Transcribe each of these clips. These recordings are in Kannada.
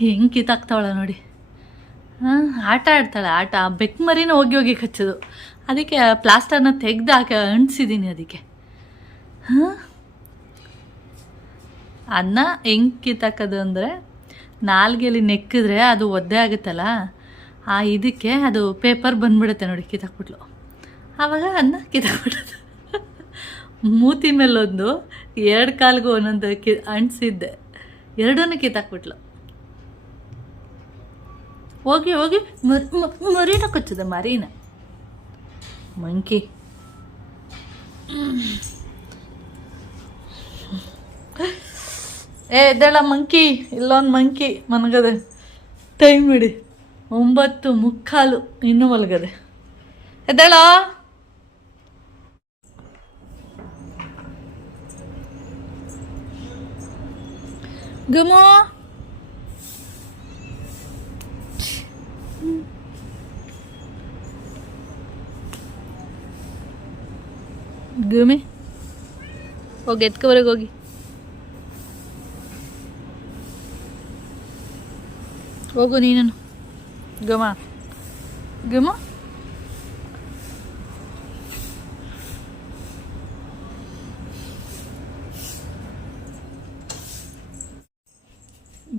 ಹೆಂಗೆ ಕಿತ್ತಾಕ್ತಾವಳ ನೋಡಿ. ಆಟ ಆಡ್ತಾಳೆ. ಬೆಕ್ಕು ಮರಿನ ಹೋಗಿ ಹೋಗಿ ಕಚ್ಚೋದು. ಅದಕ್ಕೆ ಪ್ಲಾಸ್ಟರ್ನ ತೆಗ್ದು ಅಂಟಿಸಿದ್ದೀನಿ ಅದಕ್ಕೆ. ಅದನ್ನ ಹೆಂಗೆ ಕಿತ್ತಾಕೋದು ಅಂದರೆ, ನಾಲ್ಗೆಲಿ ನೆಕ್ಕಿದ್ರೆ ಅದು ಒದ್ದೆ ಆಗುತ್ತಲ್ಲ, ಇದಕ್ಕೆ ಅದು ಪೇಪರ್ ಬಂದ್ಬಿಡುತ್ತೆ ನೋಡಿ, ಕಿತ್ತಾಕ್ಬಿಟ್ಲು. ಆವಾಗ ಅದನ್ನ ಕಿತ್ತಾಕ್ಬಿಡೋದು. ಮೂತಿ ಮೇಲೊಂದು 2 ಕಾಲಿಗೂ ಒಂದೊಂದು ಅಂಟಿಸಿದ್ದೆ, ಎರಡನ್ನೂ ಕಿತ್ತಾಕ್ಬಿಟ್ಲು. ಹೋಗಿ ಹೋಗಿ ಮರಿನ ಕಚ್ಚದ, ಮರಿನ ಮಂಕಿ. ಎದ್ದೇಳ ಮಂಕಿ, ಇಲ್ಲೊಂದು ಮಂಕಿ ಮಲಗದೆ. ಟೈಮ್ ಬಿಡಿ 9:15, ಇನ್ನೂ ಮಲಗದೆ. ಎದ್ದೇಳ. ಗುಮೋ ಗುಮಿ ಹೋಗಿ ಎತ್ಕೊವರೆಗೆ ಹೋಗಿ. ಹೋಗು ನೀನು. ಗುಮ ಗುಮ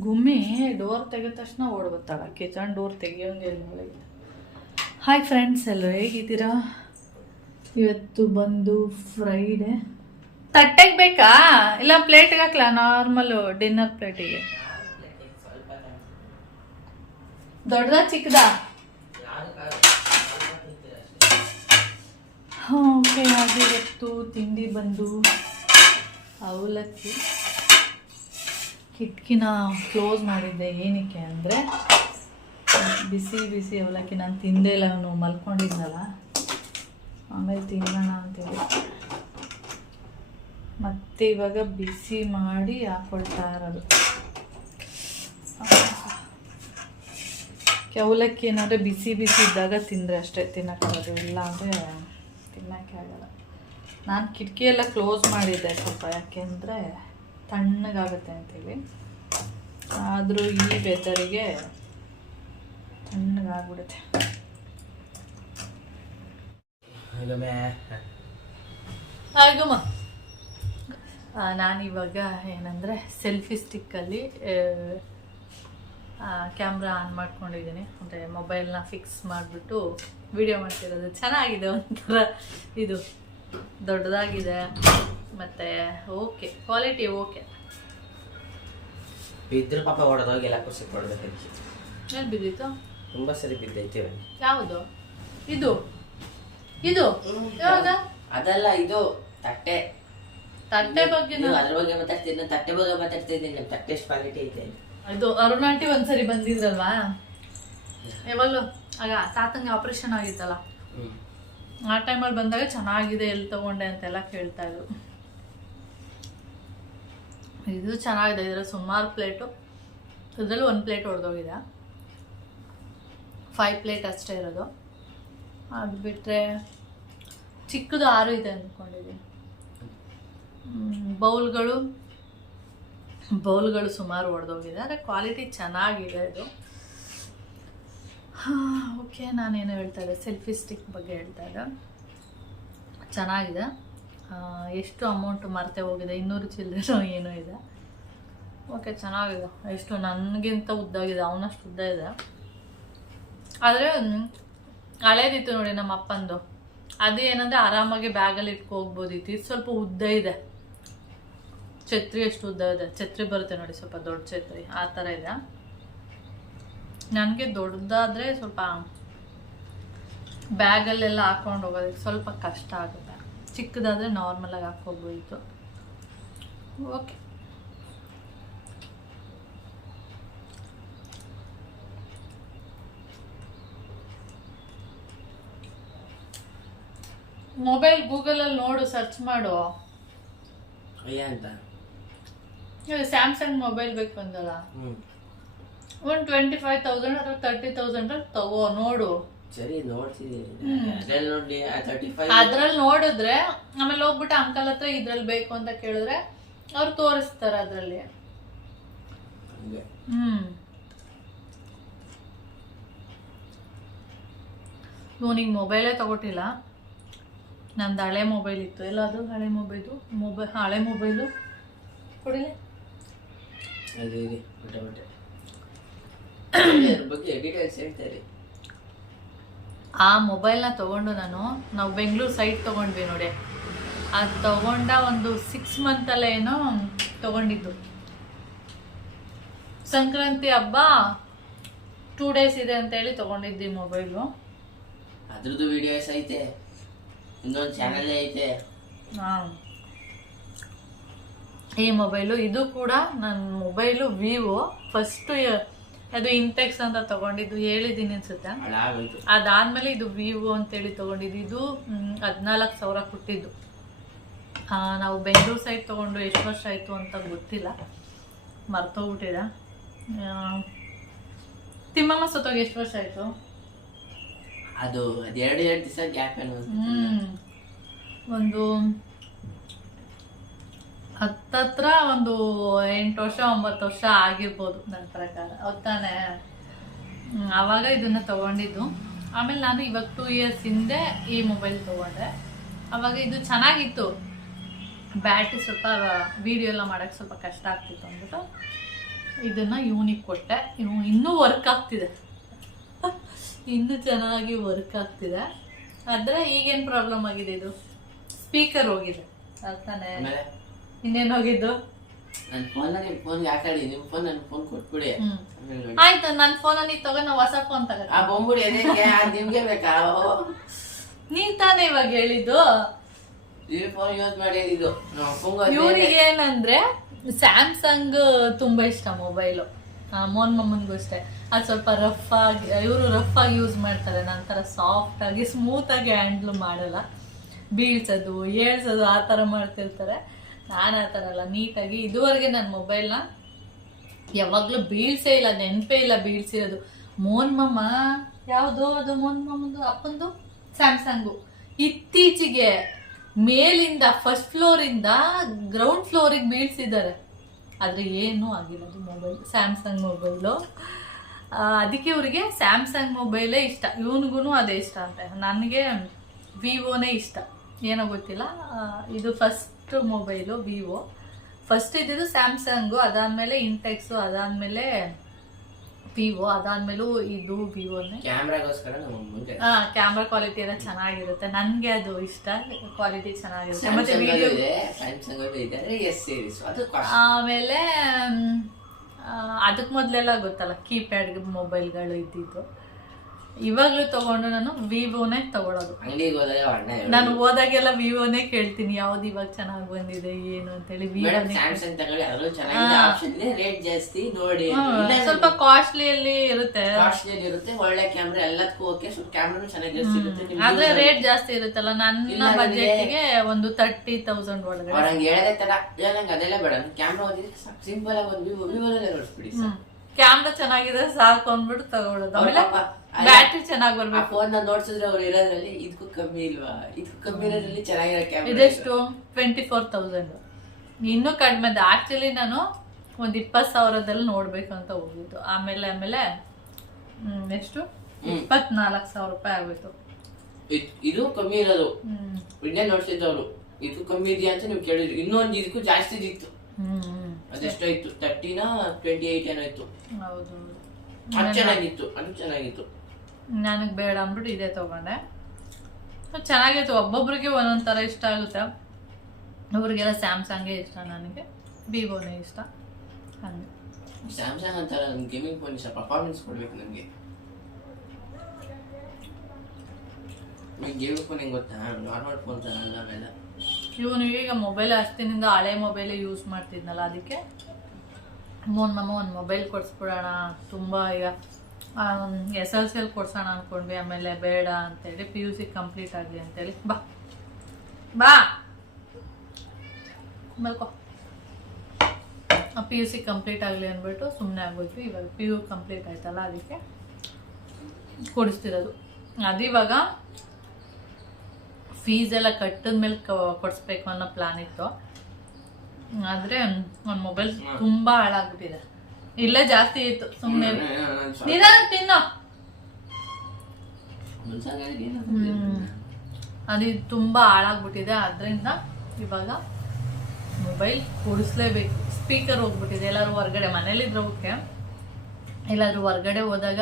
ಗುಮ್ಮಿ ಡೋರ್ ತೆಗೆದ ತಕ್ಷಣ ಓಡ್ಬತ್ತಾಳ. ಕಿಚನ್ ಡೋರ್ ತೆಗಿಯೋಂಗಿಲ್ಲ ಒಳಗೆ. ಹಾಯ್ ಫ್ರೆಂಡ್ಸ್, ಎಲ್ಲರೂ ಹೇಗಿದ್ದೀರಾ? ಇವತ್ತು ಬಂದು ಫ್ರೈಡೆ. ತಟ್ಟೆಗೆ ಬೇಕಾ ಇಲ್ಲ ಪ್ಲೇಟ್ಗೆ ಹಾಕ್ಲಾ? ನಾರ್ಮಲು ಡಿನ್ನರ್ ಪ್ಲೇಟಿಗೆ. ದೊಡ್ಡದ ಚಿಕ್ಕದ? ಓಕೆ. ಹಾಗೆ ಇವತ್ತು ತಿಂಡಿ ಬಂದು ಅವಲಕ್ಕಿ. ಕಿಟಕಿನ ಕ್ಲೋಸ್ ಮಾಡಿದ್ದೆ ಏನಕ್ಕೆ ಅಂದರೆ, ಬಿಸಿ ಬಿಸಿ ಅವಲಕ್ಕಿ ನಾನು ತಿಂದೇ ಇಲ್ಲ, ಅವನು ಮಲ್ಕೊಂಡಿದ್ನಲ್ಲ, ಆಮೇಲೆ ತಿನ್ನೋಣ ಅಂತೇಳಿ ಮತ್ತೆ ಇವಾಗ ಬಿಸಿ ಮಾಡಿ ಹಾಕೊಳ್ತಾ ಇರೋದು. ಅವಲಕ್ಕಿ ಏನಾದರೆ ಬಿಸಿ ಬಿಸಿ ಇದ್ದಾಗ ತಿಂದರೆ ಅಷ್ಟೇ ತಿನ್ನೋಕ್ಕಾಗೋದು, ಇಲ್ಲ ಅಂದರೆ ತಿನ್ನೋಕ್ಕೆ ಆಗಲ್ಲ. ನಾನು ಕಿಟಕಿ ಎಲ್ಲ ಕ್ಲೋಸ್ ಮಾಡಿದ್ದೆ ಸ್ವಲ್ಪ, ಯಾಕೆಂದರೆ ತಣ್ಣಗಾಗುತ್ತೆ ಅಂತೇಳಿ. ಆದರೂ ಈ ವೆದರಿಗೆ ತಣ್ಣಗಾಗ್ಬಿಡುತ್ತೆ. ಹಾಗಮ್ಮ, ನಾನಿವಾಗ ಏನಂದರೆ ಸೆಲ್ಫಿ ಸ್ಟಿಕ್ಕಲ್ಲಿ ಕ್ಯಾಮ್ರಾ ಆನ್ ಮಾಡ್ಕೊಂಡಿದ್ದೀನಿ. ಅಂದರೆ ಮೊಬೈಲ್ನ ಫಿಕ್ಸ್ ಮಾಡಿಬಿಟ್ಟು ವಿಡಿಯೋ ಮಾಡ್ತಿರೋದು. ಚೆನ್ನಾಗಿದೆ, ಒಂಥರ ಇದು ದೊಡ್ಡದಾಗಿದೆ, ಮತ್ತು ಓಕೆ, ಕ್ವಾಲಿಟಿ ಓಕೆ. ಬಿದ್ದರೆ ಪಾಪ ಹೊಡೆದೋಗಿಲ್ಲ, ಖುಷಿ ಪಡಬೇಕು. ಎಲ್ಲಿ ಬಿದ್ದಿತ್ತು? ತುಂಬ ಸರಿ ಬಿದ್ದೈತಿ. ಯಾವುದು ಇದು? ಇದು ಯಾವಾಗ? ಅದಲ್ಲ, ಇದು ತಟ್ಟೆ. ತಟ್ಟೆ ಬಗ್ಗೆ ಅದ್ರ ಬಗ್ಗೆ ಮಾತಾಡ್ತೀನಿ, ತಟ್ಟೆ ಬಗ್ಗೆ ಮಾತಾಡ್ತಿದ್ದೀನಿ. ತಟ್ಟೆ ಎಷ್ಟು ಕ್ವಾಲಿಟಿ ಐತೆ. ಇದು ಅರುಣಾಂಟಿ ಒಂದ್ಸರಿ ಬಂದಿದ್ರಲ್ವಾ, ಯಾವಾಗಲೂ ಆಗ ತಾತಂಗೆ ಆಪ್ರೇಷನ್ ಆಗಿತ್ತಲ್ಲ, ಆ ಟೈಮಲ್ಲಿ ಬಂದಾಗ ಚೆನ್ನಾಗಿದೆ, ಎಲ್ಲಿ ತಗೊಂಡೆ ಅಂತೆಲ್ಲ ಕೇಳ್ತಾ ಇದ್ರು. ಇದು ಚೆನ್ನಾಗಿದೆ, ಇದರಲ್ಲಿ ಸುಮಾರು ಪ್ಲೇಟು. ಇದರಲ್ಲಿ 1 ಪ್ಲೇಟ್ ಹೊಡೆದೋಗಿದೆ, 5 ಪ್ಲೇಟ್ ಅಷ್ಟೇ ಇರೋದು. ಅದು ಬಿಟ್ಟರೆ ಚಿಕ್ಕದು 6 ಇದೆ ಅಂದ್ಕೊಂಡಿದ್ದೀನಿ. ಬೌಲ್ಗಳು ಸುಮಾರು ಹೊಡೆದೋಗಿದೆ, ಆದರೆ ಕ್ವಾಲಿಟಿ ಚೆನ್ನಾಗಿದೆ ಇದು. ಓಕೆ. ನಾನೇನು ಹೇಳ್ತಾ ಇದ್ದೆ, ಸೆಲ್ಫಿ ಸ್ಟಿಕ್ ಬಗ್ಗೆ ಹೇಳ್ತಾ ಇದ್ದೆ. ಚೆನ್ನಾಗಿದೆ. ಎಷ್ಟು ಅಮೌಂಟು ಮರೆತೇ ಹೋಗಿದೆ, 200 ಚಿಲ್ಲರೆ ಏನೋ ಇದೆ. ಓಕೆ, ಚೆನ್ನಾಗಿದೆ. ಎಷ್ಟು ನನಗಿಂತ ಉದ್ದಾಗಿದೆ, ಅವನಷ್ಟು ಉದ್ದ ಇದೆ. ಆದರೆ ಹಳೇದಿತ್ತು ನೋಡಿ ನಮ್ಮ ಅಪ್ಪಂದು, ಅದು ಏನಂದರೆ ಆರಾಮಾಗಿ ಬ್ಯಾಗಲ್ಲಿ ಇಟ್ಕೋಗ್ಬೋದಿತ್ತು. ಇದು ಸ್ವಲ್ಪ ಉದ್ದ ಇದೆ. ಛತ್ರಿ ಎಷ್ಟು ಉದ್ದ ಇದೆ, ಛತ್ರಿ ಬರುತ್ತೆ ನೋಡಿ, ಸ್ವಲ್ಪ ದೊಡ್ಡ ಛತ್ರಿ ಆ ಥರ ಇದೆ. ನನಗೆ ದೊಡ್ಡದಾದರೆ ಸ್ವಲ್ಪ ಬ್ಯಾಗಲ್ಲೆಲ್ಲ ಹಾಕೊಂಡು ಹೋಗೋದಕ್ಕೆ ಸ್ವಲ್ಪ ಕಷ್ಟ ಆಗುತ್ತೆ. ಚಿಕ್ಕದಾದರೆ ನಾರ್ಮಲಾಗಿ ಹಾಕೋಗ್ಬೋದಿತ್ತು. ಓಕೆ. ಮೊಬೈಲ್ ಗೂಗಲಲ್ಲಿ ನೋಡು, ಸರ್ಚ್ ಮಾಡು. ಸ್ಯಾಮ್ಸಂಗ್ ಮೊಬೈಲ್ ಬೇಕು ಅಂದಲ್ಲ, ಒಂದು 25,000 ಅಥವಾ 30,000 ತಗೋ, ನೋಡು. ಸರಿ, ನೋಡ್ತೀನಿ. ಅದ್ರಲ್ಲಿ ನೋಡಿದ್ರೆ ಆಮೇಲೆ ಹೋಗ್ಬಿಟ್ಟು ಅಂಕಲ್ ಹತ್ರ ಇದ್ರಲ್ಲಿ ಬೇಕು ಅಂತ ಕೇಳಿದ್ರೆ ಅವ್ರು ತೋರಿಸ್ತಾರೆ ಅದ್ರಲ್ಲಿ. ಇವನಿಗೆ ಮೊಬೈಲೇ ತಗೊಟ್ಟಿಲ್ಲ. ನಂದು ಹಳೆ ಮೊಬೈಲ್ ಇತ್ತು, ಎಲ್ಲ ಅದು ಹಳೆ ಮೊಬೈಲು ಕೊಡಿಲ್ಲ. ಅದೇ ಬಗ್ಗೆ ಡೀಟೇಲ್ಸ್ ಹೇಳ್ತಾರೆ. ಆ ಮೊಬೈಲ್ನ ತೊಗೊಂಡು ನಾವು ಬೆಂಗಳೂರು ಸೈಟ್ ತೊಗೊಂಡ್ವಿ ನೋಡಿ. ಅದು ತಗೊಂಡ ಒಂದು 6 ಮಂತಲ್ಲೇ ಏನೋ ತಗೊಂಡಿದ್ದು. ಸಂಕ್ರಾಂತಿ ಹಬ್ಬ 2 ಡೇಸ್ ಇದೆ ಅಂತೇಳಿ ತಗೊಂಡಿದ್ದಿ ಮೊಬೈಲು. ಅದ್ರದ್ದು ವಿಡಿಯೋಸ್ ಐತೆ, ಇನ್ನೊಂದು ಚಾನಲ್ ಐತೆ. ಈ ಮೊಬೈಲು ಇದು ಕೂಡ ನನ್ನ ಮೊಬೈಲು ವಿವೋ ಫಸ್ಟ್ ಅದು ಇಂಟೆಕ್ಸ್ ಅಂತ ತಗೊಂಡಿದ್ದು, ಹೇಳಿದ್ದೀನಿ ಅನ್ಸುತ್ತೆ. ಅದಾದ್ಮೇಲೆ ಇದು ವಿವೋ ಅಂತೇಳಿ ತಗೊಂಡಿದ್ದು. ಇದು 14,000 ಕೊಟ್ಟಿದ್ದು. ನಾವು ಬೆಂಗಳೂರು ಸೈಡ್ ತಗೊಂಡು ಎಷ್ಟು ವರ್ಷ ಆಯಿತು ಅಂತ ಗೊತ್ತಿಲ್ಲ, ಮರ್ತೋಗ್ಬಿಟ್ಟಿದೆ. ತಿಮ್ಮಮ್ಮ ಸತ್ತೋಗಿ ಎಷ್ಟು ವರ್ಷ ಆಯಿತು? ಅದು 2 ದಿವಸ ಗ್ಯಾಪ್ ಏನು ಒಂದು ಹತ್ತತ್ರ ಒಂದು 8 ವರ್ಷ 9 ವರ್ಷ ಆಗಿರ್ಬೋದು ನನ್ನ ಪ್ರಕಾರ, ಹೌದಾನೆ. ಆವಾಗ ಇದನ್ನ ತಗೊಂಡಿದ್ದು. ಆಮೇಲೆ ನಾನು ಇವಾಗ 2 ಇಯರ್ಸ್ ಹಿಂದೆ ಈ ಮೊಬೈಲ್ ತಗೊಂಡೆ. ಅವಾಗ ಇದು ಚೆನ್ನಾಗಿತ್ತು, ಬ್ಯಾಟ್ರಿ ಸ್ವಲ್ಪ ವಿಡಿಯೋ ಎಲ್ಲ ಮಾಡೋಕ್ಕೆ ಸ್ವಲ್ಪ ಕಷ್ಟ ಆಗ್ತಿತ್ತು ಅಂದ್ಬಿಟ್ಟು ಇದನ್ನ ಇವನಿಗೆ ಕೊಟ್ಟೆ. ಇನ್ನೂ ವರ್ಕ್ ಆಗ್ತಿದೆ, ಇನ್ನೂ ಚೆನ್ನಾಗಿ ವರ್ಕ್ ಆಗ್ತಿದೆ. ಆದರೆ ಈಗೇನು ಪ್ರಾಬ್ಲಮ್ ಆಗಿದೆ, ಇದು ಸ್ಪೀಕರ್ ಹೋಗಿದೆ ಅಲ್ತಾನೆ. ಇನ್ನೇನು ಹೋಗಿದ್ದು? ನನ್ನ ಫೋನ್ಗೆ ಹಾಕಿ, ನಿಮ್ಮ ಫೋನ್ ನನ್ನ ಫೋನ್ ಕೊಟ್ಬಿಡಿ. ಆಯ್ತು, ನನ್ನ ಫೋನಲ್ಲಿ ತಗೊಂಡು ನಾವು ಹೊಸ ಫೋನ್ ತಗೊಂಡು ಆ ಬೊಂಬುಡಿ ನಿಮ್ಗೆ ಬೇಕಾ? ನೀವ್ ತಾನೇ ಇವಾಗ ಹೇಳಿದ್ದು ಫೋನ್ ಯೂಸ್ ಮಾಡಿ. ಇದು ಇವ್ರಿಗೆ ಏನಂದ್ರೆ ಸ್ಯಾಮ್ಸಂಗ್ ತುಂಬಾ ಇಷ್ಟ ಮೊಬೈಲು. ಮಮ್ಮನ್ಗೂ ಅಷ್ಟೇ. ಅದು ಸ್ವಲ್ಪ ರಫ್ ಆಗಿ, ಇವರು ರಫ್ ಆಗಿ ಯೂಸ್ ಮಾಡ್ತಾರೆ, ನಂತರ ಸಾಫ್ಟ್ ಆಗಿ ಸ್ಮೂತ್ ಆಗಿ ಹ್ಯಾಂಡ್ಲ್ ಮಾಡಲ್ಲ. ಬೀಳ್ಸೋದು ಏಳ್ಸೋದು ಆ ಥರ ಮಾಡ್ತಿರ್ತಾರೆ. ನಾನು ಆ ಥರ ಅಲ್ಲ, ನೀಟಾಗಿ. ಇದುವರೆಗೆ ನನ್ನ ಮೊಬೈಲ್ನ ಯಾವಾಗಲೂ ಬೀಳ್ಸೇ ಇಲ್ಲ, ನೆನಪೇ ಇಲ್ಲ ಬೀಳ್ಸಿರೋದು. ಮೋಹನ್ ಮಮ್ಮ ಯಾವುದು ಅದು? ಮೋಹನ್ ಮಮ್ಮಂದು ಅಪ್ಪಂದು ಸ್ಯಾಮ್ಸಂಗು. ಇತ್ತೀಚೆಗೆ ಮೇಲಿಂದ ಫಸ್ಟ್ ಫ್ಲೋರಿಂದ ಗ್ರೌಂಡ್ ಫ್ಲೋರಿಗೆ ಬೀಳ್ಸಿದ್ದಾರೆ, ಆದರೆ ಏನೂ ಆಗಿಲ್ಲ ಅದು ಮೊಬೈಲ್, ಸ್ಯಾಮ್ಸಂಗ್ ಮೊಬೈಲು. ಅದಕ್ಕೆ ಇವರಿಗೆ ಸ್ಯಾಮ್ಸಂಗ್ ಮೊಬೈಲೇ ಇಷ್ಟ, ಇವನಿಗೂ ಅದೇ ಇಷ್ಟ ಅಂತೆ. ನನಗೆ ವಿವೋನೇ ಇಷ್ಟ, ಏನೋ ಗೊತ್ತಿಲ್ಲ. ಇದು ಫಸ್ಟ್ ಮೊಬೈಲು ವಿವೋ. ಫಸ್ಟ್ ಇದ್ದಿದ್ದು ಸ್ಯಾಮ್ಸಂಗು, ಅದಾದಮೇಲೆ ಇಂಟೆಕ್ಸು, ಅದಾದಮೇಲೆ ವಿವೋ, ಅದಾದ್ಮೇಲೂ ಇದು ವಿವೋನೇ. ಕ್ಯಾಮ್ರಾ ಕ್ವಾಲಿಟಿ ಎಲ್ಲ ಚೆನ್ನಾಗಿರುತ್ತೆ, ನನಗೆ ಅದು ಇಷ್ಟ, ಕ್ವಾಲಿಟಿ ಚೆನ್ನಾಗಿರುತ್ತೆ. ಮತ್ತೆ ವಿಡಿಯೋ ಆಮೇಲೆ ಅದಕ್ಕೆ ಮೊದಲೆಲ್ಲ ಗೊತ್ತಲ್ಲ ಕೀಪ್ಯಾಡ್ ಮೊಬೈಲ್ಗಳು ಇದ್ದಿದ್ದು. ಇವಾಗಲೂ ತಗೊಂಡು ನಾನು ವಿವೋನೇ ತಗೊಳ್ಳೋದು. ನಾನು ಹೋದಾಗೆಲ್ಲ ವಿವೋನೇ ಕೇಳ್ತೀನಿ, ಯಾವ್ದು ಇವಾಗ ಚೆನ್ನಾಗಿ ಬಂದಿದೆ ಏನು ಅಂತೇಳಿ. ಸ್ವಲ್ಪ ಕಾಸ್ಟ್ಲಿಯಲ್ಲಿ ಇರುತ್ತೆ, ಒಳ್ಳೆ ಕ್ಯಾಮ್ರಾ ಎಲ್ಲದಕ್ಕೂ ಓಕೆ, ಕ್ಯಾಮ್ರಾ ಚೆನ್ನಾಗಿ ಆದ್ರೆ ರೇಟ್ ಜಾಸ್ತಿ ಇರುತ್ತಲ್ಲ. ನನ್ನ ಬಜೆಟ್ಗೆ ಒಂದು 30,000 ಒಳಗಡೆ. ಅದೆಲ್ಲ ಬೇಡ, ಕ್ಯಾಮ್ರಾ ಸಿಂಪಲ್ ಆಗಿ ಒಂದು ವಿವೋದಲ್ಲೇ ನೋಡ್ಬಿಡಿ. ಕ್ಯಾಮ್ರಾ ಚೆನ್ನಾಗಿದೆ ಸಾಕು ಅಂದ್ಬಿಟ್ಟು ತಗೊಳ್ಳೋದು. ಆಮೇಲೆ ಬ್ಯಾಟ್ರಿ ಚೆನ್ನಾಗಿ ಬರ್ಬೇಕು. ಫೋನ್ ನೋಡ್ಸಿದ್ರೆ ಅವ್ರು ಇರೋದ್ರಲ್ಲಿ ಇದಕ್ಕೂ ಕಮ್ಮಿ ಇಲ್ವಾ? ಇದಕ್ಕೂ ಕಮ್ಮಿ ಇರೋದ್ರಲ್ಲಿ ಚೆನ್ನಾಗಿರೋ ಕ್ಯಾಮ್ರಾ ಇದೆಷ್ಟು? 24,000. ಇನ್ನೂ ಕಡಿಮೆ ಇದೆ. ಆಕ್ಚುಲಿ ನಾನು ಒಂದು 20,000ದಲ್ಲಿ ನೋಡ್ಬೇಕು ಅಂತ ಹೋಗಿದ್ದು. ಆಮೇಲೆ ಎಷ್ಟು 24,000 ರೂಪಾಯಿ ಆಗ್ಬೇಕು. ಇದು ಕಮ್ಮಿ ಇರೋದು, ಇನ್ನೇ ನೋಡ್ಸಿದ್ದವ್ರು ಇದು ಕಮ್ಮಿ ಇದೆಯಾ ಅಂತ ನೀವು ಕೇಳಿದ್ರಿ. ಇನ್ನೊಂದು ಇದಕ್ಕೂ ಜಾಸ್ತಿ ಇತ್ತು, ಅದೆಷ್ಟಾಯ್ತು 30 28 ಏನೋ ಇತ್ತು. ಹೌದು, ಅದು ಚೆನ್ನಾಗಿತ್ತು, ಅದು ಚೆನ್ನಾಗಿತ್ತು. ನನಗೆ ಬೇಡ ಅಂದ್ಬಿಟ್ಟು ಇದೇ ತಗೊಂಡೆ. ಚೆನ್ನಾಗಿತ್ತು. ಒಬ್ಬೊಬ್ರಿಗೆ ಒಂದೊಂದು ಥರ ಇಷ್ಟ ಆಗುತ್ತೆ. ಅವ್ರಿಗೆಲ್ಲ ಸ್ಯಾಮ್ಸಂಗೇ ಇಷ್ಟ, ನನಗೆ ವಿವೋನೇ ಇಷ್ಟ. ಹಾಗೆ ಸ್ಯಾಮ್ಸಂಗ್ ಅಂತಾರೆ, ಗೇಮಿಂಗ್ ಫೋನ್ ಇಷ್ಟ, ಪರ್ಫಾರ್ಮೆನ್ಸ್ ಕೊಡ್ಬೇಕು ನನಗೆ. ಗೇಮಿಂಗ್ ಫೋನ್ ಹೆಂಗೆ ಗೊತ್ತಾ, ನಾರ್ಮಲ್ ಫೋನ್ ತರಲ್ಲ ಅವೆಲ್ಲ. ಇವನಿಗೆ ಈಗ ಮೊಬೈಲ್ ಅಷ್ಟಿನಿಂದ ಹಳೆ ಮೊಬೈಲೇ ಯೂಸ್ ಮಾಡ್ತಿದ್ನಲ್ಲ, ಅದಕ್ಕೆ ಮಮ್ಮ ಒಂದು ಮೊಬೈಲ್ ಕೊಡಿಸ್ಬಿಡೋಣ, ತುಂಬ ಈಗ SLC ಕೊಡ್ಸೋಣ ಅಂದ್ಕೊಂಡ್ವಿ. ಆಮೇಲೆ ಬೇಡ ಅಂತೇಳಿ PUC ಕಂಪ್ಲೀಟ್ ಆಗಲಿ ಅಂತೇಳಿ ಬಾ ಮಲ್ಕೋ, PUC ಕಂಪ್ಲೀಟ್ ಆಗಲಿ ಅಂದ್ಬಿಟ್ಟು ಸುಮ್ಮನೆ ಆಗೋಯ್ತು. ಇವಾಗ PU ಕಂಪ್ಲೀಟ್ ಆಯ್ತಲ್ಲ, ಅದಕ್ಕೆ ಕೊಡಿಸ್ತಿರೋದು. ಅದು ಇವಾಗ ಫೀಸ್ ಎಲ್ಲ ಕಟ್ಟಿದ ಮೇಲೆ ಕೊಡಿಸ್ಬೇಕು ಅನ್ನೋ ಪ್ಲಾನ್ ಇತ್ತು. ಆದರೆ ಒಂದು ಮೊಬೈಲ್ ತುಂಬ ಹಾಳಾಗ್ಬಿಟ್ಟಿದೆ. ಇಲ್ಲೇ ಜಾಸ್ತಿ ಇತ್ತು, ಸುಮ್ಮನೆ ನಿಧಾನ ತಿನ್ನೋ. ಅದು ತುಂಬ ಹಾಳಾಗ್ಬಿಟ್ಟಿದೆ. ಅದರಿಂದ ಇವಾಗ ಮೊಬೈಲ್ ಕೂಡಿಸ್ಲೇಬೇಕು. ಸ್ಪೀಕರ್ ಹೋಗ್ಬಿಟ್ಟಿದೆ. ಎಲ್ಲರೂ ಹೊರಗಡೆ ಮನೇಲಿದ್ರೆ ಓಕೆ, ಎಲ್ಲಾದರೂ ಹೊರಗಡೆ ಹೋದಾಗ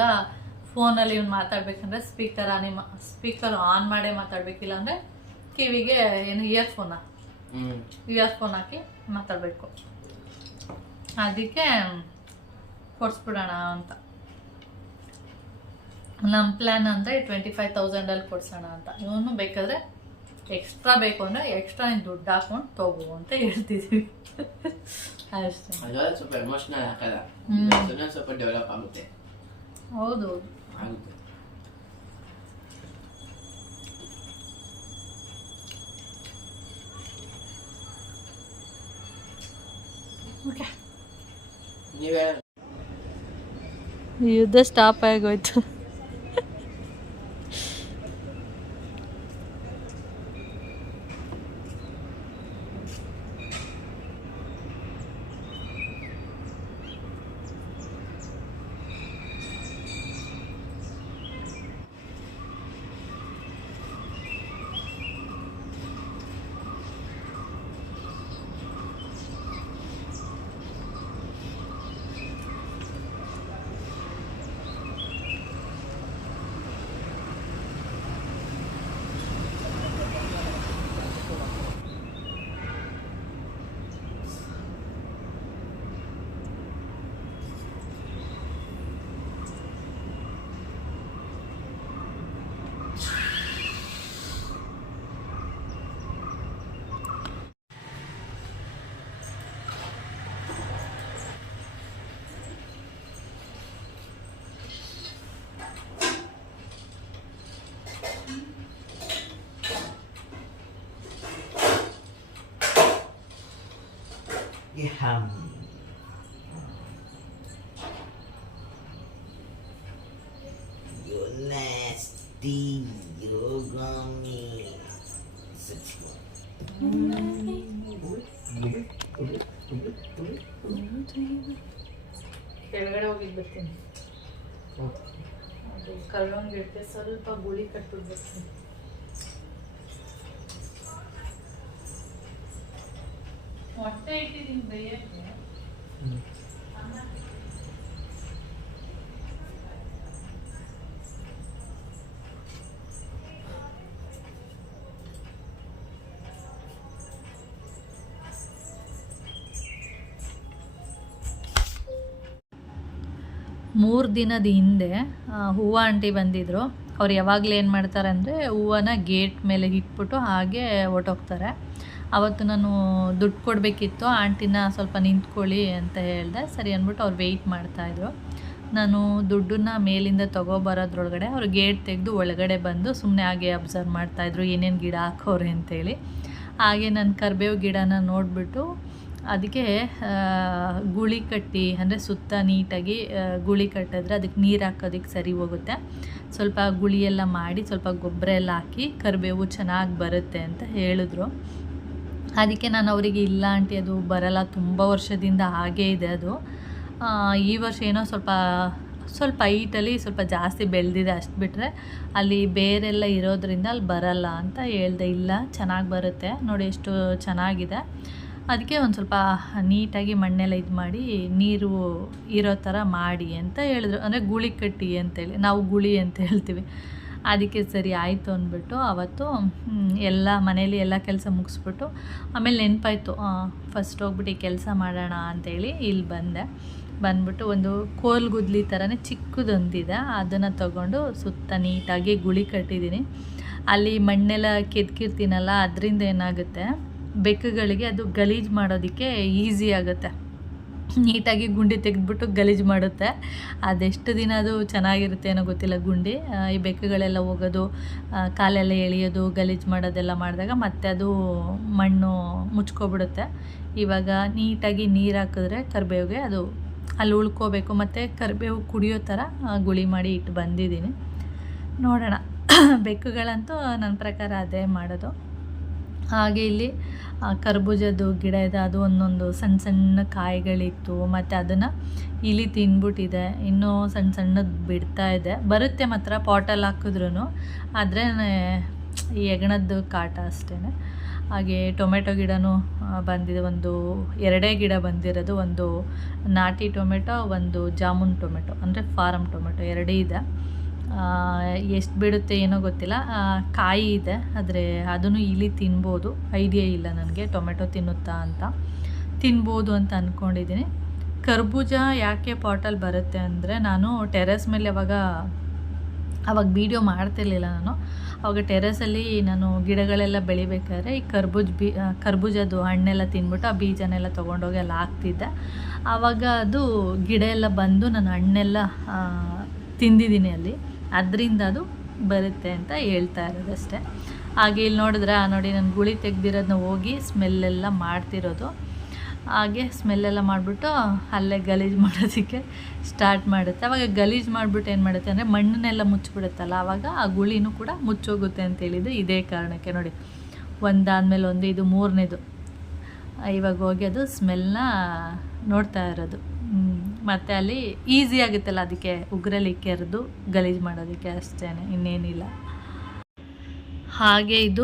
ಫೋನಲ್ಲಿ ಇವ್ನು ಮಾತಾಡ್ಬೇಕಂದ್ರೆ ಸ್ಪೀಕರ್ ಆನ್ ಮಾಡೇ ಮಾತಾಡ್ಬೇಕಿಲ್ಲ ಅಂದರೆ ಕಿವಿಗೆ ಏನು ಇಯರ್ಫೋನ್ ಹಾಕಿ ಮಾತಾಡಬೇಕು. ಅದಕ್ಕೆ ಕೊಡಿಸ್ಬಿಡೋಣ ಅಂತ ನಮ್ಮ ಪ್ಲ್ಯಾನ್ ಅಂದರೆ 25,000 ಕೊಡ್ಸೋಣ ಅಂತ. ಇವನು ಬೇಕಾದರೆ ಎಕ್ಸ್ಟ್ರಾ ಬೇಕು ಅಂದರೆ ಎಕ್ಸ್ಟ್ರಾ ನೀನು ದುಡ್ಡು ಹಾಕೊಂಡು ತಗೋ ಅಂತ ಹೇಳ್ತಿದ್ವಿ ಅಷ್ಟೇ. ಸ್ವಲ್ಪ ಎಮೋಷನಲ್ ಹಾಕಲ್ಲ, ಸ್ವಲ್ಪ ಡೆವಲಪ್ ಆಗುತ್ತೆ. ಹೌದು ಆಗುತ್ತೆ. ಓಕೆ, ನೀವೇ ಯುದ್ಧ ಸ್ಟಾಪ್ ಆಗೋಯ್ತು. Yeah. You're nasty. You're gummy. ಕೆಳಗಡೆ ಹೋಗಿ ಬರ್ತೀನಿ. ಅದು ಕಲ್ಲೊಂಗಿಟ್ಟೆ ಸ್ವಲ್ಪ ಗುಳಿ ಕಟ್ಬಿಟ್ಟು ಬರ್ತೀನಿ. ಮೊಟ್ಟೆ ಇಟ್ಟಿದ್ದೀನಿ ಬೇಯಕ್ಕೆ. ಮೂರು ದಿನದ ಹಿಂದೆ ಹೂವು ಆಂಟಿ ಬಂದಿದ್ದರು. ಅವ್ರು ಯಾವಾಗಲೂ ಏನು ಮಾಡ್ತಾರೆ ಅಂದರೆ ಹೂವನ್ನ ಗೇಟ್ ಮೇಲೆ ಇಟ್ಬಿಟ್ಟು ಹಾಗೆ ಹೊರ್ಟೋಗ್ತಾರೆ. ಅವತ್ತು ನಾನು ದುಡ್ಡು ಕೊಡಬೇಕಿತ್ತು, ಆಂಟಿನ ಸ್ವಲ್ಪ ನಿಂತ್ಕೊಳ್ಳಿ ಅಂತ ಹೇಳಿದೆ. ಸರಿ ಅಂದ್ಬಿಟ್ಟು ಅವ್ರು ವೆಯ್ಟ್ ಮಾಡ್ತಾಯಿದ್ರು. ನಾನು ದುಡ್ಡನ್ನ ಮೇಲಿಂದ ತೊಗೊಬರೋದ್ರೊಳಗಡೆ ಅವ್ರು ಗೇಟ್ ತೆಗೆದು ಒಳಗಡೆ ಬಂದು ಸುಮ್ಮನೆ ಹಾಗೆ ಅಬ್ಸರ್ವ್ ಮಾಡ್ತಾಯಿದ್ರು ಏನೇನು ಗಿಡ ಹಾಕೋರೆ ಅಂತೇಳಿ. ಹಾಗೆ ನಾನು ಕರಿಬೇವು ಗಿಡನ ನೋಡಿಬಿಟ್ಟು ಅದಕ್ಕೆ ಗುಳಿ ಕಟ್ಟಿ, ಅಂದರೆ ಸುತ್ತ ನೀಟಾಗಿ ಗುಳಿ ಕಟ್ಟಿದ್ರೆ ಅದಕ್ಕೆ ನೀರು ಹಾಕೋದಕ್ಕೆ ಸರಿ ಹೋಗುತ್ತೆ. ಸ್ವಲ್ಪ ಗುಳಿ ಎಲ್ಲ ಮಾಡಿ ಸ್ವಲ್ಪ ಗೊಬ್ಬರ ಎಲ್ಲ ಹಾಕಿ ಕರಿಬೇವು ಚೆನ್ನಾಗಿ ಬರುತ್ತೆ ಅಂತ ಹೇಳಿದ್ರು. ಅದಕ್ಕೆ ನಾನು ಅವರಿಗೆ ಇಲ್ಲ ಆಂಟಿ ಅದು ಬರಲ್ಲ, ತುಂಬ ವರ್ಷದಿಂದ ಹಾಗೇ ಇದೆ ಅದು. ಈ ವರ್ಷ ಏನೋ ಸ್ವಲ್ಪ ಹೈಟಲ್ಲಿ ಸ್ವಲ್ಪ ಜಾಸ್ತಿ ಬೆಳೆದಿದೆ, ಅಷ್ಟು ಬಿಟ್ಟರೆ ಅಲ್ಲಿ ಬೇರೆಲ್ಲ ಇರೋದ್ರಿಂದ ಅಲ್ಲಿ ಬರಲ್ಲ ಅಂತ ಹೇಳ್ದೆ. ಇಲ್ಲ ಚೆನ್ನಾಗಿ ಬರುತ್ತೆ ನೋಡಿ, ಎಷ್ಟು ಚೆನ್ನಾಗಿದೆ. ಅದಕ್ಕೆ ಒಂದು ಸ್ವಲ್ಪ ನೀಟಾಗಿ ಮಣ್ಣೆಲ್ಲ ಇದು ಮಾಡಿ ನೀರು ಇರೋ ಥರ ಮಾಡಿ ಅಂತ ಹೇಳಿದ್ರು. ಅಂದರೆ ಗುಳಿ ಕಟ್ಟಿ ಅಂತೇಳಿ, ನಾವು ಗುಳಿ ಅಂತ ಹೇಳ್ತೀವಿ. ಅದಕ್ಕೆ ಸರಿ ಆಯಿತು ಅಂದ್ಬಿಟ್ಟು ಅವತ್ತು ಎಲ್ಲ ಮನೇಲಿ ಎಲ್ಲ ಕೆಲಸ ಮುಗಿಸ್ಬಿಟ್ಟು ಆಮೇಲೆ ನೆನಪಾಯಿತು ಫಸ್ಟ್ ಹೋಗ್ಬಿಟ್ಟು ಈ ಕೆಲಸ ಮಾಡೋಣ ಅಂಥೇಳಿ ಇಲ್ಲಿ ಬಂದ್ಬಿಟ್ಟು ಒಂದು ಕೋಲ್ಗುದ್ಲಿ ಥರನೇ ಚಿಕ್ಕದೊಂದಿದೆ, ಅದನ್ನು ತಗೊಂಡು ಸುತ್ತ ನೀಟಾಗಿ ಗುಳಿ ಕಟ್ಟಿದ್ದೀನಿ. ಅಲ್ಲಿ ಮಣ್ಣೆಲ್ಲ ಕೆದ್ಕಿರ್ತೀನಲ್ಲ, ಅದರಿಂದ ಏನಾಗುತ್ತೆ ಬೆಕ್ಕುಗಳಿಗೆ ಅದು ಗಲೀಜು ಮಾಡೋದಕ್ಕೆ ಈಸಿ ಆಗುತ್ತೆ. ನೀಟಾಗಿ ಗುಂಡಿ ತೆಗೆದ್ಬಿಟ್ಟು ಗಲೀಜು ಮಾಡುತ್ತೆ. ಅದೆಷ್ಟು ದಿನ ಅದು ಚೆನ್ನಾಗಿರುತ್ತೆ ಏನೋ ಗೊತ್ತಿಲ್ಲ ಗುಂಡಿ. ಈ ಬೆಕ್ಕುಗಳೆಲ್ಲ ಹೋಗೋದು, ಕಾಲೆಲ್ಲ ಎಳೆಯೋದು, ಗಲೀಜು ಮಾಡೋದೆಲ್ಲ ಮಾಡಿದಾಗ ಮತ್ತೆ ಅದು ಮಣ್ಣು ಮುಚ್ಕೊಬಿಡುತ್ತೆ. ಇವಾಗ ನೀಟಾಗಿ ನೀರು ಹಾಕಿದ್ರೆ ಕರಿಬೇವಿಗೆ ಅದು ಅಲ್ಲಿ ಉಳ್ಕೋಬೇಕು. ಮತ್ತು ಕರಿಬೇವು ಕುಡಿಯೋ ಥರ ಗುಳಿ ಮಾಡಿ ಇಟ್ಟು ಬಂದಿದ್ದೀನಿ. ನೋಡೋಣ, ಬೆಕ್ಕುಗಳಂತೂ ನನ್ನ ಪ್ರಕಾರ ಅದೇ ಮಾಡೋದು. ಹಾಗೆ ಇಲ್ಲಿ ಕರ್ಬೂಜದ್ದು ಗಿಡ ಇದೆ, ಅದು ಒಂದೊಂದು ಸಣ್ಣ ಸಣ್ಣ ಕಾಯಿಗಳಿತ್ತು. ಮತ್ತು ಅದನ್ನು ಇಲಿ ತಿಂದ್ಬಿಟ್ಟಿದೆ, ಇನ್ನೂ ಸಣ್ಣ ಸಣ್ಣದು ಬಿಡ್ತಾ ಇದೆ. ಬರುತ್ತೆ ಮಾತ್ರ ಪಾಟಲ್ಲಿ ಹಾಕಿದ್ರೂ, ಆದರೆ ಈ ಹೆಗಣದ್ದು ಕಾಟ ಅಷ್ಟೇ. ಹಾಗೆ ಟೊಮೆಟೊ ಗಿಡನೂ ಬಂದಿದೆ, ಒಂದು 2 ಗಿಡ ಬಂದಿರೋದು, ಒಂದು ನಾಟಿ ಟೊಮೆಟೊ, ಒಂದು ಜಾಮೂನ್ ಟೊಮೆಟೊ ಅಂದರೆ ಫಾರಮ್ ಟೊಮೆಟೊ 2 ಇದೆ. ಎಷ್ಟು ಬಿಡುತ್ತೆ ಏನೋ ಗೊತ್ತಿಲ್ಲ. ಕಾಯಿ ಇದೆ, ಆದರೆ ಅದನ್ನು ಇಲಿ ತಿನ್ಬೋದು. ಐಡಿಯಾ ಇಲ್ಲ ನನಗೆ ಟೊಮೆಟೊ ತಿನ್ನುತ್ತಾ ಅಂತ. ತಿನ್ಬೋದು ಅಂತ ಅಂದ್ಕೊಂಡಿದ್ದೀನಿ. ಕರ್ಬೂಜ ಯಾಕೆ ಪಾಟಲ್ಲಿ ಬರುತ್ತೆ ಅಂದರೆ, ನಾನು ಟೆರೆಸ್ ಮೇಲೆ ಅವಾಗ ವೀಡಿಯೋ ಮಾಡ್ತಿರ್ಲಿಲ್ಲ ನಾನು. ಅವಾಗ ಟೆರೆಸಲ್ಲಿ ನಾನು ಗಿಡಗಳೆಲ್ಲ ಬೆಳಿಬೇಕಾದ್ರೆ ಈ ಕರ್ಬೂಜದ್ದು ಹಣ್ಣೆಲ್ಲ ತಿಂದ್ಬಿಟ್ಟು ಆ ಬೀಜನೆಲ್ಲ ತೊಗೊಂಡೋಗಿ ಎಲ್ಲ ಹಾಕ್ತಿದ್ದೆ. ಆವಾಗ ಅದು ಗಿಡ ಎಲ್ಲ ಬಂದು ನಾನು ಹಣ್ಣೆಲ್ಲ ತಿಂದಿದ್ದೀನಿ ಅಲ್ಲಿ, ಅದರಿಂದ ಅದು ಬರುತ್ತೆ ಅಂತ ಹೇಳ್ತಾ ಇರೋದಷ್ಟೇ. ಹಾಗೆ ಇಲ್ಲಿ ನೋಡಿದ್ರೆ ನೋಡಿ, ನಾನು ಗುಳಿ ತೆಗ್ದಿರೋದನ್ನ ಹೋಗಿ ಸ್ಮೆಲ್ಲೆಲ್ಲ ಮಾಡ್ತಿರೋದು. ಹಾಗೆ ಸ್ಮೆಲ್ಲೆಲ್ಲ ಮಾಡಿಬಿಟ್ಟು ಅಲ್ಲೇ ಗಲೀಜು ಮಾಡೋದಕ್ಕೆ ಸ್ಟಾರ್ಟ್ ಮಾಡುತ್ತೆ. ಆವಾಗ ಗಲೀಜು ಮಾಡಿಬಿಟ್ಟು ಏನು ಮಾಡುತ್ತೆ ಅಂದರೆ ಮಣ್ಣನ್ನೆಲ್ಲ ಮುಚ್ಚಿಬಿಡುತ್ತಲ್ಲ, ಆವಾಗ ಆ ಗುಳಿನೂ ಕೂಡ ಮುಚ್ಚೋಗುತ್ತೆ ಅಂತೇಳಿದ್ದು ಇದೇ ಕಾರಣಕ್ಕೆ. ನೋಡಿ, ಒಂದಾದಮೇಲೆ ಒಂದು, ಇದು 3ನೇದು. ಇವಾಗ ಹೋಗಿ ಅದು ಸ್ಮೆಲ್ನ ನೋಡ್ತಾ ಇರೋದು. ಮತ್ತು ಅಲ್ಲಿ ಈಸಿ ಆಗುತ್ತಲ್ಲ, ಅದಕ್ಕೆ ಉಗುರಲ್ಲಿ ಕೆರೆದು ಗಲೀಜು ಮಾಡೋದಕ್ಕೆ ಅಷ್ಟೇ, ಇನ್ನೇನಿಲ್ಲ. ಹಾಗೆ ಇದು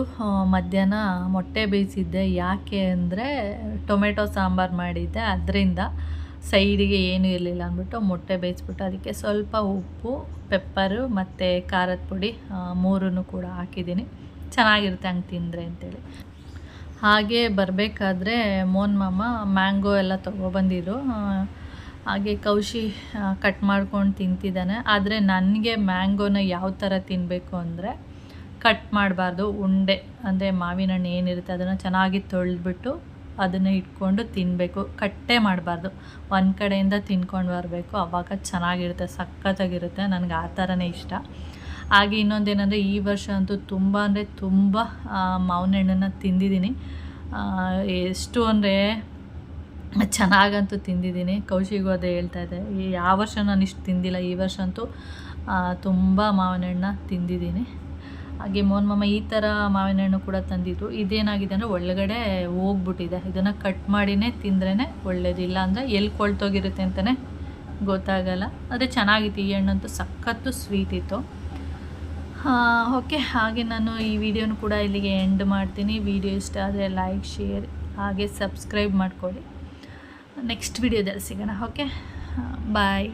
ಮಧ್ಯಾಹ್ನ ಮೊಟ್ಟೆ ಬೇಯಿಸಿದ್ದೆ. ಯಾಕೆ ಅಂದರೆ ಟೊಮೆಟೊ ಸಾಂಬಾರು ಮಾಡಿದ್ದೆ, ಅದರಿಂದ ಸೈಡಿಗೆ ಏನೂ ಇರಲಿಲ್ಲ ಅಂದ್ಬಿಟ್ಟು ಮೊಟ್ಟೆ ಬೇಯಿಸ್ಬಿಟ್ಟು ಅದಕ್ಕೆ ಸ್ವಲ್ಪ ಉಪ್ಪು, ಪೆಪ್ಪರು ಮತ್ತು ಖಾರದ ಪುಡಿ 3 ಕೂಡ ಹಾಕಿದ್ದೀನಿ. ಚೆನ್ನಾಗಿರುತ್ತೆ ಹಂಗೆ ತಿಂದರೆ ಅಂತೇಳಿ. ಹಾಗೆ ಬರಬೇಕಾದ್ರೆ ಮೋನ್ ಮಾಮ ಮ್ಯಾಂಗೋ ಎಲ್ಲ ತೊಗೊಬಂದಿದ್ರು. ಹಾಗೆ ಕೌಶಿ ಕಟ್ ಮಾಡ್ಕೊಂಡು ತಿಂತಿದ್ದಾನೆ. ಆದರೆ ನನಗೆ ಮ್ಯಾಂಗೋನ ಯಾವ ಥರ ತಿನ್ನಬೇಕು ಅಂದರೆ, ಕಟ್ ಮಾಡಬಾರ್ದು, ಉಂಡೆ ಅಂದರೆ ಮಾವಿನ ಹಣ್ಣು ಏನಿರುತ್ತೆ ಅದನ್ನು ಚೆನ್ನಾಗಿ ತೊಳೆದ್ಬಿಟ್ಟು ಅದನ್ನು ಇಟ್ಕೊಂಡು ತಿನ್ನಬೇಕು. ಕಟ್ಟೇ ಮಾಡಬಾರ್ದು, ಒಂದು ಕಡೆಯಿಂದ ತಿನ್ಕೊಂಡು ಬರಬೇಕು, ಆವಾಗ ಚೆನ್ನಾಗಿರುತ್ತೆ, ಸಖತ್ತಾಗಿರುತ್ತೆ. ನನಗೆ ಆ ಥರನೇ ಇಷ್ಟ. ಹಾಗೆ ಇನ್ನೊಂದೇನೆಂದರೆ, ಈ ವರ್ಷ ಅಂತೂ ತುಂಬ ಅಂದರೆ ತುಂಬ ಮಾವಿನ ಹಣ್ಣನ್ನು ತಿಂದಿದ್ದೀನಿ. ಎಷ್ಟು ಅಂದರೆ ಚೆನ್ನಾಗಂತೂ ತಿಂದಿದ್ದೀನಿ. ಕೌಶಿಗೂ ಅದೇ ಹೇಳ್ತಾಯಿದ್ದೆ, ಯಾವ ವರ್ಷ ನಾನು ಇಷ್ಟು ತಿಂದಿಲ್ಲ, ಈ ವರ್ಷ ಅಂತೂ ತುಂಬ ಮಾವಿನ ಹಣ್ಣು ತಿಂದಿದ್ದೀನಿ. ಹಾಗೆ ಮೋನ್ ಮಾಮ ಈ ಥರ ಮಾವಿನ ಹಣ್ಣು ಕೂಡ ತಂದಿದ್ರು. ಇದೇನಾಗಿದೆ ಅಂದರೆ ಒಳಗಡೆ ಹೋಗ್ಬಿಟ್ಟಿದೆ. ಇದನ್ನು ಕಟ್ ಮಾಡಿನೇ ತಿಂದ್ರೇ ಒಳ್ಳೇದಿಲ್ಲ ಅಂದರೆ ಎಲ್ಲಿ ಕೊಳ್ತೋಗಿರುತ್ತೆ ಅಂತಲೇ ಗೊತ್ತಾಗಲ್ಲ. ಆದರೆ ಚೆನ್ನಾಗಿತ್ತು, ಈ ಹಣ್ಣಂತೂ ಸಖತ್ತು ಸ್ವೀಟ್ ಇತ್ತು. ಓಕೆ, ಹಾಗೆ ನಾನು ಈ ವಿಡಿಯೋನು ಕೂಡ ಇಲ್ಲಿಗೆ ಎಂಡ್ ಮಾಡ್ತೀನಿ. ವಿಡಿಯೋ ಇಷ್ಟ ಆದರೆ ಲೈಕ್, ಶೇರ್ ಹಾಗೆ ಸಬ್ಸ್ಕ್ರೈಬ್ ಮಾಡ್ಕೊಳ್ಳಿ. ನೆಕ್ಸ್ಟ್ ವಿಡಿಯೋದಲ್ಲಿ ಸಿಗೋಣ. ಓಕೆ, ಬಾಯ್.